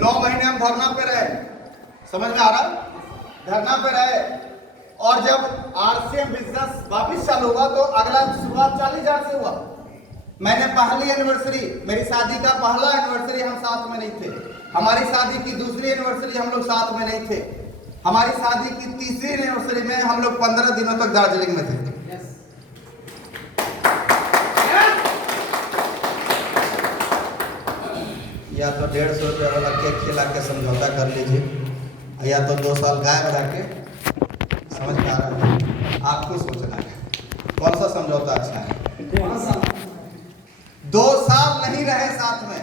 9 महीने हम धरना पे रहे, समझ में आ रहा? धरना पे रहे, और जब आरसीएम बिजनेस वापिस चालू हुआ तो अगला शुरुआत 40,000 से हुआ। मैंने पहली एनिवर्सरी, मेरी शादी का पहला एनिवर्सरी हम साथ में नहीं थे, हमारी शादी की दूसरी एनिवर्सरी हम लोग साथ में नहीं थे, हमारी शादी की तीसरी एनिवर्सरी में हम लोग 15 दिनों तक दार्जिलिंग में थे। या तो 150 रुपया वाला केक खिला के समझौता कर लीजिए, या तो 2 साल गाय बजा के। समझ में आ रहा है? आपको सोचना है कौन सा समझौता अच्छा है। 2 साल नहीं रहे साथ में।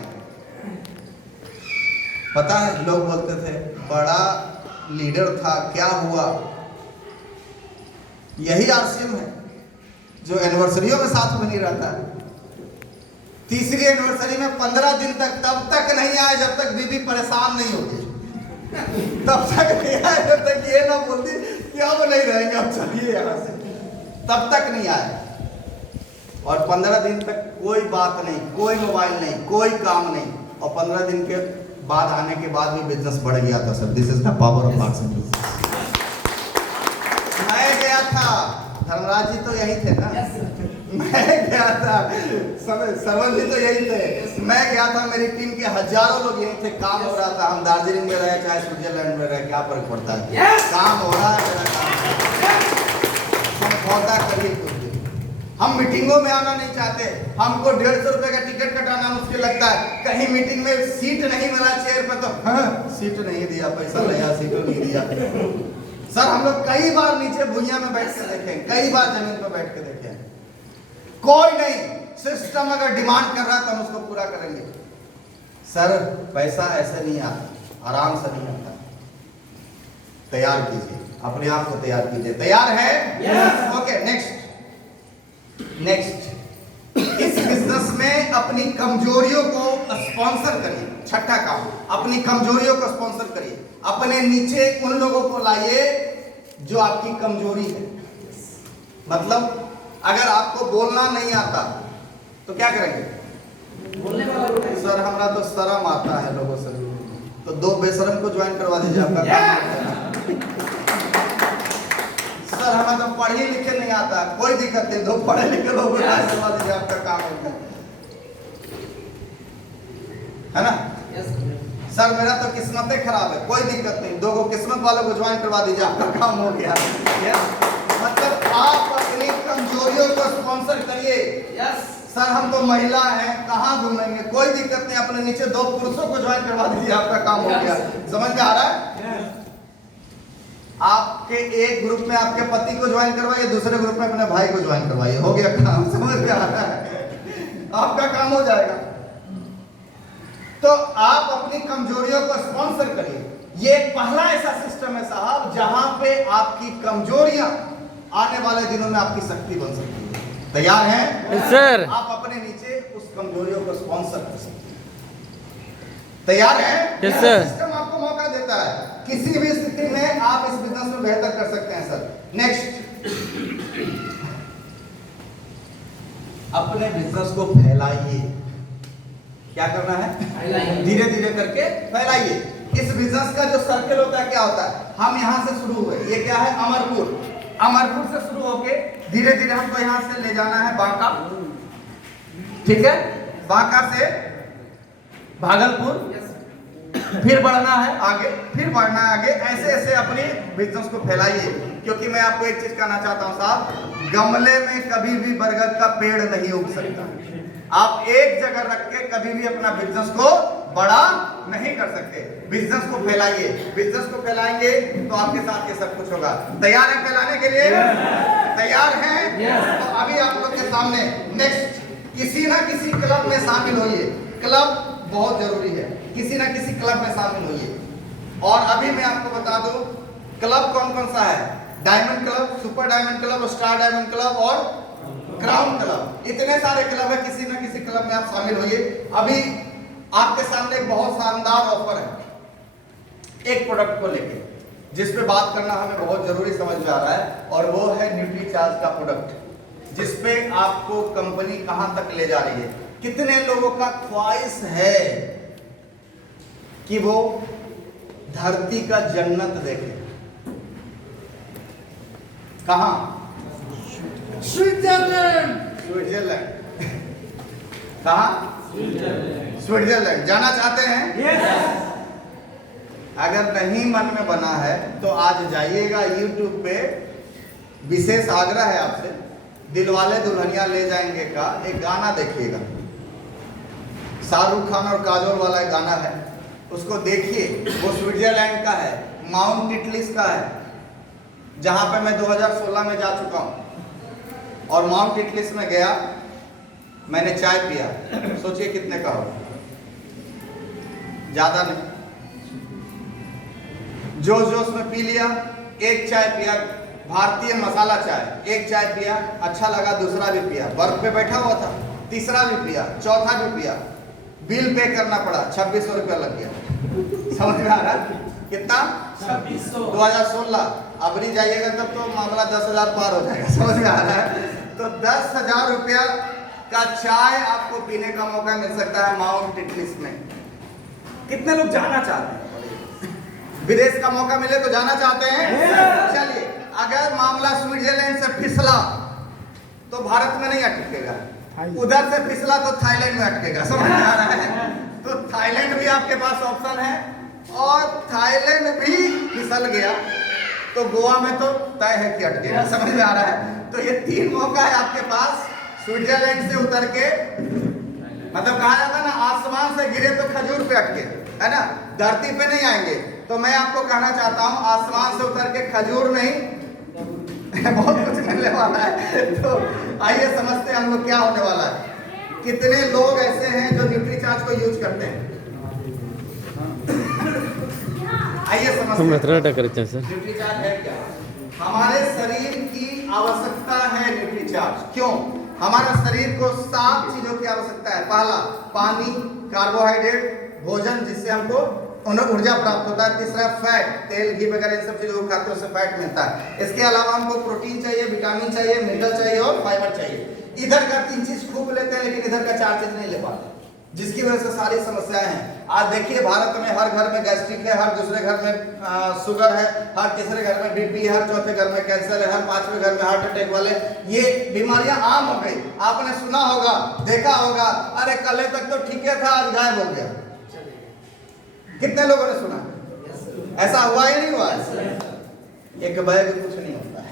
पता है लोग बोलते थे बड़ा लीडर था, क्या हुआ? यही आरसीएम है जो एनिवर्सरियों में साथ में नहीं रहता है। तीसरी एनिवर्सरी में 15 दिन तक, तब तक नहीं आए जब तक बीबी परेशान नहीं होगी, तब तक नहीं आए जब तक ये ना बोलती कि अब नहीं रहेंगे, अब चलिए यहाँ से, तब तक नहीं आए। और 15 दिन तक कोई बात नहीं, कोई मोबाइल नहीं, कोई काम नहीं, और 15 दिन के बाद आने के बाद भी बिजनेस बढ़ गया था sir. This is the power of RCM business. मैं गया था, धर्मराज जी तो यही थे ना, मैं गया था, सरवन जी तो यही थे, मैं गया था, मेरी टीम के हजारों लोग यही थे, काम हो रहा था। हम दार्जिलिंग में रहे चाहे स्विट्जरलैंड में रहे, क्या फर्क पड़ता है, काम हो रहा है, मेरा काम समझौता करिए कुछ दिन। हम मीटिंगों में आना नहीं चाहते, हमको 150 रुपए का टिकट कटाना मुश्किल लगता है। कहीं मीटिंग में सीट नहीं मिला चेयर पर तो सीट नहीं दिया, पैसा लिया, सीटों नहीं दिया। सर हम लोग कई बार नीचे भुइयां में बैठ के देखे, कई बार जमीन पर बैठ के देखे, कोई नहीं। सिस्टम अगर डिमांड कर रहा है तो हम उसको पूरा करेंगे। सर पैसा ऐसे नहीं आता, आराम से नहीं आता। तैयार कीजिए, अपने आप को तैयार कीजिए। तैयार है? ओके, नेक्स्ट इस बिजनेस में अपनी कमजोरियों को स्पॉन्सर करिए। छठा काम, अपनी कमजोरियों को स्पॉन्सर करिए। अपने नीचे उन लोगों को लाइए जो आपकी कमजोरी है। मतलब अगर आपको बोलना नहीं आता तो क्या करेंगे? बोलने वाला। सर हमारा तो शर्म आता है लोगों से, तो 2 बेशरम को ज्वाइन करवा दीजिए, आपका काम। सर हमें तो पढ़े लिखे नहीं आता, कोई दिक्कत नहीं, 2 पढ़े लिखे लोगों को ज्वाइन करवा दीजिए, आपका काम होगा, है ना? सर मेरा तो किस्मत खराब है, कोई दिक्कत नहीं, 2 किस्मत वालों को ज्वाइन करवा दीजिए, आपका काम हो गया। मतलब आप अपनी कमजोरियों को स्पॉन्सर करिए। सर हम तो महिला हैं, कहाँ घूमेंगे, कोई दिक्कत नहीं, अपने नीचे 2 पुरुषों को ज्वाइन करवा दीजिए, आपका काम हो गया। समझ में आ रहा है? आपके एक ग्रुप में आपके पति को ज्वाइन करवाइए, दूसरे ग्रुप में अपने भाई को ज्वाइन करवाइए, हो गया काम। समझ में आ रहा है? आपका काम हो जाएगा। तो आप अपनी कमजोरियों को स्पॉन्सर करिए। ये पहला ऐसा सिस्टम है साहब जहां पे आपकी कमजोरियां आने वाले दिनों में आपकी शक्ति बन सकती है। तैयार हैं? सर आप अपने नीचे उस कमजोरियों को स्पॉन्सर कर सकते हैं। तैयार हैं? Yes sir. सिस्टम आपको मौका देता है, किसी भी स्थिति में आप इस बिजनेस में बेहतर कर सकते हैं सर। नेक्स्ट, अपने बिजनेस को फैलाइए। क्या करना है? धीरे धीरे करके फैलाइए। इस बिजनेस का जो सर्कल होता है क्या होता है? हम यहाँ से शुरू हुए, ये क्या है? अमरपुर। अमरपुर से शुरू होके धीरे धीरे हमको यहाँ से ले जाना है बांका, ठीक है? बांका से भागलपुर, फिर बढ़ना है आगे, फिर बढ़ना है आगे। ऐसे ऐसे अपनी बिजनेस को फैलाइए। क्योंकि मैं आपको एक चीज कहना चाहता हूँ साहब, गमले में कभी भी बरगद का पेड़ नहीं उग सकता। आप एक जगह रख के कभी भी अपना बिजनेस को बड़ा नहीं कर सकते। बिजनेस को फैलाइए। बिजनेस को फैलाएंगे तो आपके साथ ये सब कुछ होगा। तैयार है फैलाने के लिए? तैयार हैं? तो अभी आप लोग के सामने नेक्स्ट, किसी ना किसी क्लब में शामिल होइए। क्लब बहुत जरूरी है, किसी ना किसी क्लब में शामिल होइए। और अभी मैं आपको बता दूं क्लब कौन कौन सा है। Diamond club, super diamond club, star diamond club और क्राउन क्लब। इतने सारे क्लब है, किसी ना किसी क्लब में आप शामिल होइए। अभी आपके सामने एक बहुत शानदार ऑफर है एक प्रोडक्ट को लेके, जिस पे बात करना हमें बहुत जरूरी समझ में आ रहा है, और वो है न्यूट्रीचार्ज का प्रोडक्ट, जिसपे आपको कंपनी कहां तक ले जा रही है। कितने लोगों का ख्वाहिश है कि वो धरती का जन्नत देखे। कहाँ? स्विट्जरलैंड। स्विट्जरलैंड। कहाँ? स्विट्जरलैंड जाना चाहते हैं? यस। अगर नहीं मन में बना है तो आज जाइएगा यूट्यूब पे। विशेष आग्रह है आपसे, दिलवाले दुल्हनिया ले जाएंगे का एक गाना देखिएगा, शाहरुख खान और काजोल वाला एक गाना है, उसको देखिए। वो स्विट्जरलैंड का है, माउंट टिटलिस का है, जहां पे मैं 2016 में जा चुका हूं। और माउंट टिटलिस में गया, मैंने चाय पिया, सोचिए कितने का हो, ज्यादा नहीं, जोश जोश में पी लिया। एक चाय पिया, भारतीय मसाला चाय, एक चाय पिया, अच्छा लगा, दूसरा भी पिया, बर्फ पे बैठा हुआ था, तीसरा भी पिया, चौथा भी पिया, बिल पे करना पड़ा, 2600 रुपया लग गया। समझ में आ रहा? कितना? 2600। 2016। अब नहीं जाइएगा तब तो मामला 10,000 पार हो जाएगा। समझ में आ रहा है? तो 10,000 रुपया का चाय आपको पीने का मौका मिल सकता है माउंट टिटलिस में। कितने लोग जाना चाहते हैं? विदेश का मौका मिले तो जाना चाहते हैं? चलिए, अगर मामला स्विट्जरलैंड से फिसला तो भारत में नहीं अटकेगा, उधर से फिसला तो थाईलैंड में अटकेगा। समझ में आ रहा है? तो थाईलैंड भी आपके पास ऑप्शन है, और थाईलैंड भी फिसल गया तो गोवा में तो तय है कि अटकेगा। समझ में आ रहा है? तो ये 3 मौका है आपके पास। स्विट्जरलैंड से उतर के, मतलब कहा जाता है ना, आसमान से गिरे तो खजूर पे अटके, है ना, धरती पे नहीं आएंगे। तो मैं आपको कहना चाहता हूं, आसमान से उतर के खजूर नहीं बहुत कुछ मिलने वाला है। तो आइए समझते हैं हम लोग क्या होने वाला है। कितने लोग ऐसे हैं जो न्यूट्रीचार्ज को यूज करते हैं? आइए समझते हैं न्यूट्रीचार्ज है क्या। हमारे शरीर की आवश्यकता है न्यूट्रीचार्ज। क्यों? हमारा शरीर को 7 चीजों की आवश्यकता है। पहला, पानी, कार्बोहाइड्रेट, भोजन जिससे हमको ऊर्जा प्राप्त होता है। तीसरा, फैट, तेल, घी वगैरह इन सब चीजों को खाते हैं उससे फैट मिलता है। इसके अलावा हमको प्रोटीन चाहिए, विटामिन चाहिए, मिनरल चाहिए और फाइबर चाहिए। इधर का 3 चीज खूब लेते हैं, लेकिन इधर का 4 चीज नहीं ले पाते, जिसकी वजह से सारी समस्याएं हैं। आज देखिए भारत में हर घर में गैस्ट्रिक है, हर दूसरे घर में शुगर है, हर तीसरे घर में बीपी है, हर चौथे घर में कैंसर है, हर 5वें घर में हार्ट अटैक वाले, ये बीमारियां आम हो गई। आपने सुना होगा, देखा होगा, अरे कल तक तो ठीक था, आज गायब हो गया। कितने लोगों ने सुना? ऐसा हुआ ही नहीं हुआ? एक बैग कुछ नहीं होता है,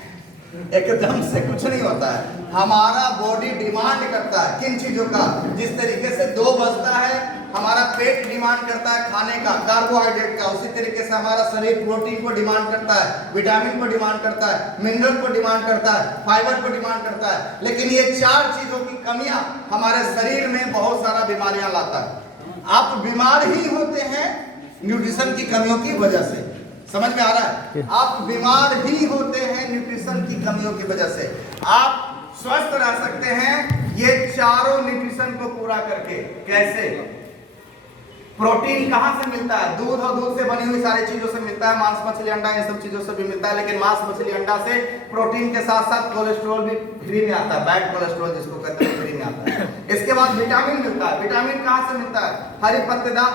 एकदम से कुछ नहीं होता है। हमारा बॉडी डिमांड करता है किन चीजों का? जिस तरीके से 2 बजता है, हमारा पेट डिमांड करता है खाने का, कार्बोहाइड्रेट का, उसी तरीके से हमारा शरीर प्रोटीन को डिमांड करता है, विटामिन को डिमांड करता है, मिनरल को डिमांड करता है, फाइबर को डिमांड करता है। लेकिन ये 4 चीजों की कमियां हमारे शरीर में बहुत सारा बीमारियां लाता है। आप बीमार ही होते हैं न्यूट्रिशन की कमियों की वजह से। समझ में आ रहा है? आप बीमार ही होते हैं न्यूट्रिशन की कमियों की वजह से। आप स्वस्थ रह सकते हैं ये चारों न्यूट्रिशन को पूरा करके। कैसे? प्रोटीन कहां से मिलता है? दूध और दूध से बनी हुई सारी चीजों से मिलता है, मांस, मछली, अंडा इन सब चीजों से भी मिलता है। लेकिन मांस, मछली, अंडा से प्रोटीन के साथ साथ कोलेस्ट्रॉल भी फ्री में आता है, बैड कोलेस्ट्रॉल जिसको कहते हैं, फ्री में आता है। इसके बाद विटामिन मिलता है। विटामिन कहां से मिलता है? हरी पत्तेदार,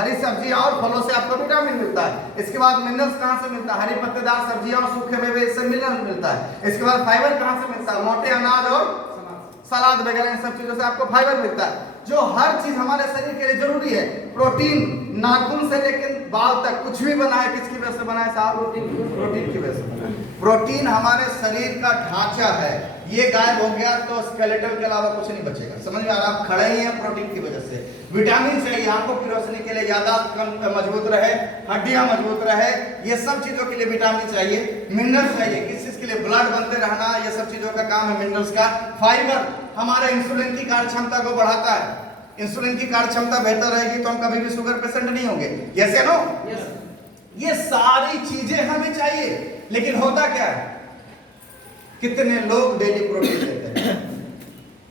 हरी सब्जियां और फलों से आपको विटामिन मिलता है। इसके बाद मिनरल्स कहां से मिलता है? हरी पत्तेदार सब्जियां और सूखे मेवे, इससे मिनरल मिलता है। इसके बाद फाइबर कहां से मिलता है? मोटे अनाज और सलाद वगैरह इन सब चीजों से आपको फाइबर मिलता है, जो हर चीज हमारे शरीर के लिए जरूरी है। प्रोटीन नाखून से लेकर बाल तक कुछ भी बना है, किसकी वजह से बना है साहब? प्रोटीन की वजह से बना है। प्रोटीन हमारे शरीर का ढांचा है, ये गायब हो गया तो स्केलेटल के अलावा कुछ नहीं बचेगा। समझ में आ रहा है? आप खड़े ही हैं प्रोटीन की वजह से। विटामिन चाहिए आंखों की रोशनी के लिए, याददाश्त मजबूत रहे, हड्डियां मजबूत रहे, ये सब चीजों के लिए विटामिन चाहिए। मिनरल्स चाहिए, किस चीज के लिए? ब्लड बनते रहना, ये सब चीजों का काम है मिनरल्स का। फाइबर हमारे इंसुलिन की कार्य क्षमता को बढ़ाता है। इंसुलिन की कार्य क्षमता बेहतर रहेगी तो हम कभी भी शुगर पेशेंट नहीं होंगे। यस या नो? ये सारी चीजें हमें चाहिए, लेकिन होता क्या है? कितने लोग डेली प्रोटीन लेते हैं?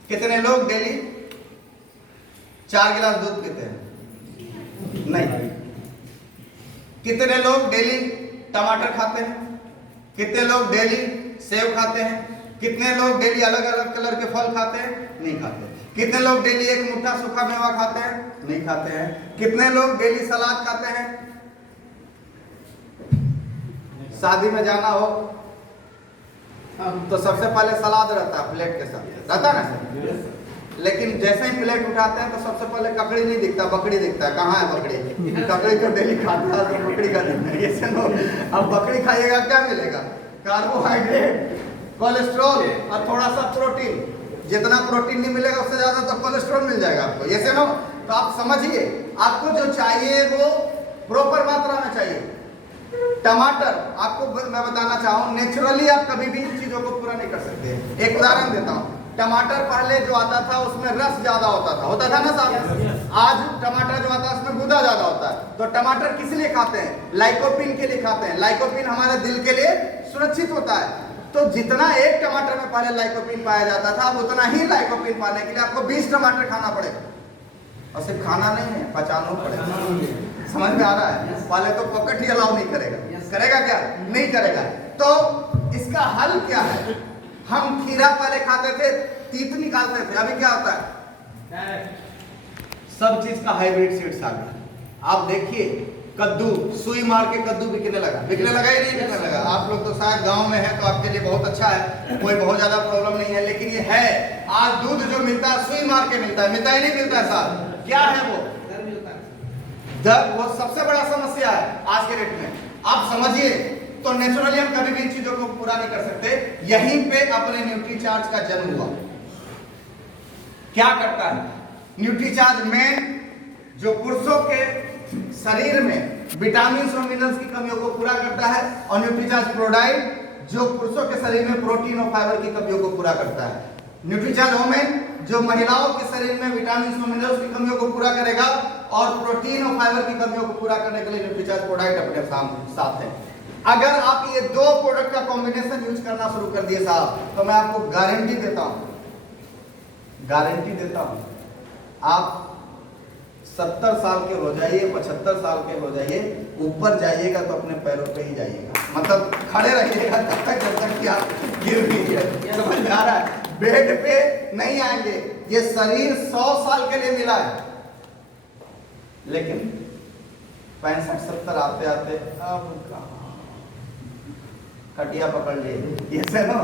कितने लोग डेली 4 गिलास दूध पीते हैं? नहीं। कितने लोग डेली टमाटर खाते हैं? कितने लोग डेली सेब खाते हैं? कितने लोग डेली अलग अलग कलर के फल खाते हैं? नहीं खाते। कितने लोग डेली एक मुट्ठा सूखा मेवा खाते हैं? नहीं खाते हैं। कितने लोग डेली सलाद खाते हैं? शादी में जाना हो तो सबसे पहले सलाद रहता है प्लेट के साथ, रहता है ना सर? लेकिन जैसे ही प्लेट उठाते हैं तो सबसे पहले ककड़ी नहीं दिखता, बकरी दिखता है। कहाँ है बकरी? ककड़ी तो डेली खाता है, तो बकरी का दिखता है। ये सुनो, अब बकरी खाइएगा क्या मिलेगा? कार्बोहाइड्रेट, कोलेस्ट्रॉल और थोड़ा सा प्रोटीन। जितना प्रोटीन नहीं मिलेगा उससे ज्यादा तो कोलेस्ट्रॉल मिल जाएगा आपको। ये सुनो, तो आप समझिए आपको जो चाहिए वो प्रॉपर मात्रा में चाहिए। टमाटर, आपको मैं बताना चाहूँ, नेचुरली आप कभी भी इन चीजों को पूरा नहीं कर सकते। एक उदाहरण देता हूँ। टमाटर पहले जो आता था उसमें रस ज्यादा होता था ना साहब? आज टमाटर जो आता है उसमें गूदा ज्यादा होता है। तो टमाटर किस लिए खाते हैं? लाइकोपिन के लिए खाते हैं। लाइकोपिन हमारे दिल के लिए सुरक्षित होता है। तो जितना एक टमाटर में पहले लाइकोपिन पाया जाता था, उतना ही लाइकोपिन पाने के लिए आपको 20 टमाटर खाना पड़ेगा। और सिर्फ खाना नहीं है, पचाना पड़ेगा। समझ में आ रहा है? पहले तो पॉकेट ही अलाउ नहीं करेगा। करेगा क्या? नहीं करेगा। तो इसका हल क्या है? हम खीरा पहले खाते थे, तीत निकालते थे। अभी क्या होता है? सब चीज का हाइब्रिड सीड्स आ गया। आप देखिए, कद्दू, सुई मार के कद्दू बिकने लगा ही नहीं बिकने लगा। आप लोग तो शायद गांव में है तो आपके लिए बहुत अच्छा है, कोई बहुत ज्यादा प्रॉब्लम नहीं है। लेकिन ये है, आज दूध जो मिलता है सुई मार के मिलता है, मिलता ही नहीं मिलता है साहब। क्या है वो? दर्द। वो सबसे बड़ा समस्या है आज के डेट में। आप समझिए, तो नेचुरली हम कभी भी इन चीजों को पूरा नहीं कर सकते। यहीं पे अपने न्यूट्रीचार्ज का जन्म हुआ। क्या करता है न्यूट्रीचार्ज? मेन जो पुरुषों के शरीर में विटामिन और मिनरल्स की कमियों को पूरा करता है, और न्यूट्रीचार्ज प्रोडाइड जो पुरुषों के शरीर में प्रोटीन और फाइबर की कमियों को पूरा करता है। न्यूट्रीचार्ज वुमेन जो महिलाओं के शरीर में विटामिन और मिनरल्स की कमियों को पूरा करेगा, और प्रोटीन और फाइबर की कमियों को पूरा करने के लिए न्यूट्रीचार्ज प्रोडाइड अपने साथ है। अगर आप ये दो प्रोडक्ट का कॉम्बिनेशन यूज करना शुरू कर दिए साहब, तो मैं आपको गारंटी देता हूं, आप 70 साल के हो जाइए, 75 साल के हो जाइए, ऊपर जाइएगा तो अपने पैरों पे ही जाइएगा। मतलब खड़े रहिएगा तब तक जब तक कि आप गिर नहीं गए। समझ में आ रहा है? बेड पे नहीं आएंगे। ये शरीर 100 साल के लिए मिला है, लेकिन 65-70 आते आते अब खटिया पकड़ लिए। ये से ना,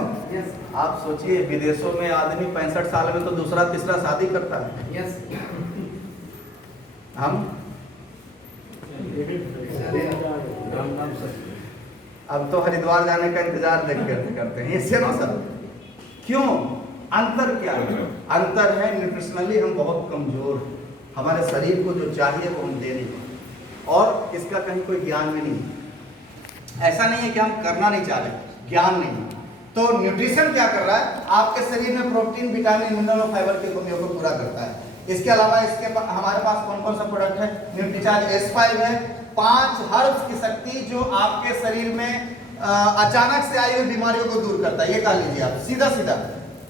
आप सोचिए, विदेशों में आदमी 65 साल में तो दूसरा तीसरा शादी करता है। हम अब तो हरिद्वार जाने का इंतजार करते हैं। इससे ना सर, क्यों? अंतर क्या है? अंतर है न्यूट्रिशनली हम बहुत कमजोर हैं। हमारे शरीर को जो चाहिए वो हम दे नहीं पाते, और इसका कहीं कोई ज्ञान भी नहीं। ऐसा नहीं है कि हम करना नहीं चाह रहे, ज्ञान नहीं। तो न्यूट्रिशन क्या कर रहा है? आपके शरीर में प्रोटीन, विटामिन, मिनरल और फाइबर की कमियों को पूरा करता है। इसके अलावा हमारे पास कौन कौन सा प्रोडक्ट है? न्यूट्रीचार्ज S5 है। 5 हर्ब्स की शक्ति जो आपके शरीर में अचानक से आई हुई बीमारियों को दूर करता है। ये कह लीजिए आप सीधा।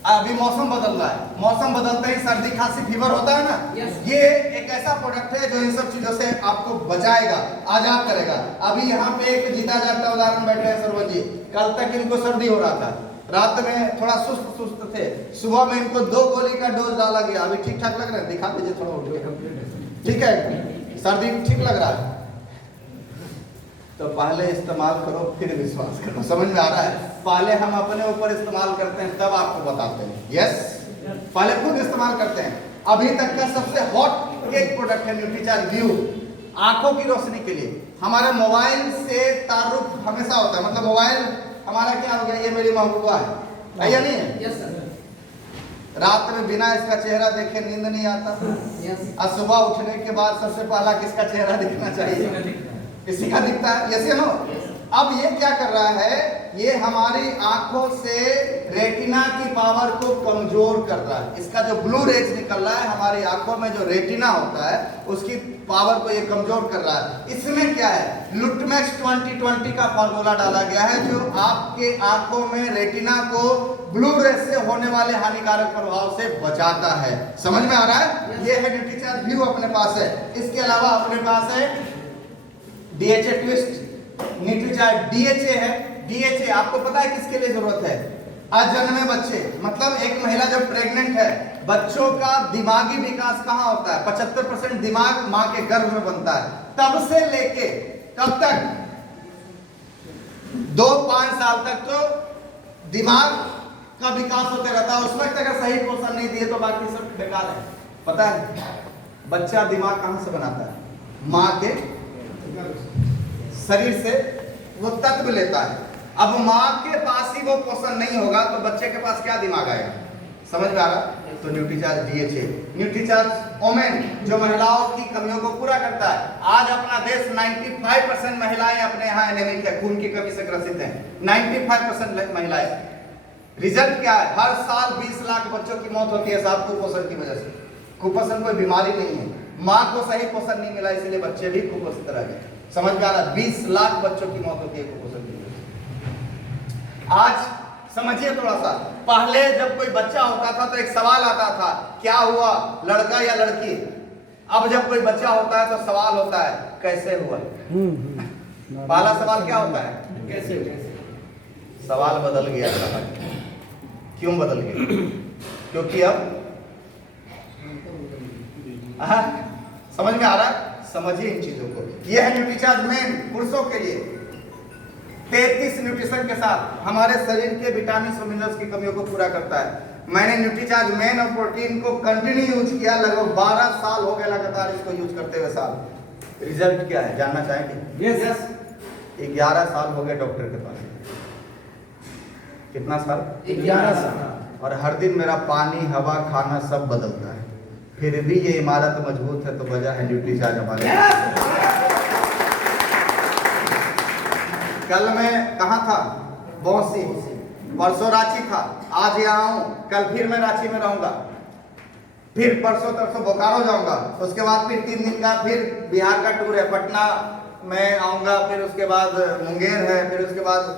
अभी मौसम बदल रहा है, मौसम बदलते ही सर्दी, खांसी, फीवर होता है ना। ये एक ऐसा प्रोडक्ट है जो इन सब चीजों से आपको बचाएगा, आजाद करेगा। अभी यहाँ पे एक जीता जागता उदाहरण बैठे हैं सरवन जी। कल तक इनको सर्दी हो रहा था, रात में थोड़ा सुस्त थे, सुबह में इनको 2 गोली का डोज डाला गया। अभी ठीक ठाक लग रहा है? दिखा दीजिए थोड़ा उठ के। ठीक है, सर्दी ठीक लग रहा है तो पहले इस्तेमाल करो, फिर विश्वास करो। समझ में आ रहा है? पहले हम अपने ऊपर इस्तेमाल करते हैं, तब आपको बताते हैं। यस, पहले खुद इस्तेमाल करते हैं। अभी तक का सबसे हॉट एक प्रोडक्ट है न्यूट्रीचार्ज व्यू। आंखों की रोशनी के लिए हमारे मोबाइल से ताल्लुक हमेशा होता है। मतलब मोबाइल हमारा क्या हो गया? ये मेरी महबूबा है या नहीं है? Yes sir. रात में बिना इसका चेहरा देखे नींद नहीं आता। और सुबह उठने के बाद सबसे पहला किसका चेहरा दिखना चाहिए? किसी का दिखता है। यस या नो? अब ये क्या कर रहा है? ये हमारी आंखों से रेटिना की पावर को कमजोर कर रहा है। इसका जो ब्लू रेज निकल रहा है, हमारी आंखों में जो रेटिना होता है उसकी पावर को ये कमजोर कर रहा है। इसमें क्या है? लुटमैक्स 2020 का फॉर्मूला डाला गया है जो आपके आंखों में रेटिना को ब्लू रेज से होने वाले हानिकारक प्रभाव से बचाता है। समझ में आ रहा है? ये है न्यूट्रीचार्ज व्यू अपने पास है। इसके अलावा अपने पास है DHA ट्विस्ट। न्यूट्रीचार्ज DHA है। DHA आपको पता है किसके लिए जरूरत है? अजन्मे बच्चे, मतलब एक महिला जब प्रेग्नेंट है, बच्चों का दिमागी विकास कहाँ होता है? 75% दिमाग माँ के गर्भ में बनता है। तब से लेके कब तक? 2-5 साल तक तो दिमाग का विकास होते रहता है। उस वक्त अगर सही पोषण नहीं दिए तो बाकी सब बेकार है। पता है बच्चा दिमाग कहां से बनाता है? माँ के शरीर से वो तत्व लेता है। अब माँ के पास ही वो पोषण नहीं होगा तो बच्चे के पास क्या दिमाग आएगा? समझ में आ रहा? तो न्यूट्रीचार्ज DHA, न्यूट्रीचार्ज ओमेन जो महिलाओं की कमियों को पूरा करता है। आज अपना देश 95% महिलाएं अपने यहाँ एनीमिक है, खून की कमी से ग्रसित हैं। 95% महिलाएं। रिजल्ट क्या है? हर साल 20 लाख बच्चों की मौत होती है साहब कुपोषण की वजह से। कुपोषण कोई बीमारी नहीं है, माँ को सही पोषण नहीं मिला इसलिए बच्चे भी कुपोषित रह गए। समझ में आ रहा? 20 लाख बच्चों की मौत होती है कुपोषण की वजह से। आज समझिए थोड़ा सा, पहले जब कोई बच्चा होता था तो एक सवाल आता था, क्या हुआ, लड़का या लड़की? अब जब कोई बच्चा होता है तो सवाल होता है, कैसे हुआ? पहला सवाल क्या होता है? कैसे? सवाल बदल गया था। क्यों बदल गया? क्योंकि अब समझ में आ रहा है? समझिए इन चीजों को। यह है न्यूट्रीचार्ज मेन पुरुषों के लिए। 33 न्यूट्रिशन के साथ हमारे शरीर के विटामिन और मिनरल्स की कमियों को पूरा करता है। मैंने न्यूट्रीचार्ज मेन और प्रोटीन को कंटिन्यू यूज किया, लगभग 12 साल हो गए लगातार इसको यूज करते हुए साल। रिजल्ट क्या है जानना चाहेंगे? यस 11 साल हो गए डॉक्टर के पास। कितना साल? 11 साल। और हर दिन मेरा पानी, हवा, खाना सब बदलता है, फिर भी ये इमारत मजबूत है। तो वजह है न्यूट्रीचार्ज हमारे। कल मैं कहाँ था? बौंसी। परसों रांची था, आज यहाँ हूँ, कल फिर मैं रांची में रहूंगा, फिर परसों तरसों बोकारो जाऊंगा, उसके बाद फिर 3 दिन का फिर बिहार का टूर है, पटना में आऊंगा, फिर उसके बाद मुंगेर है, फिर उसके बाद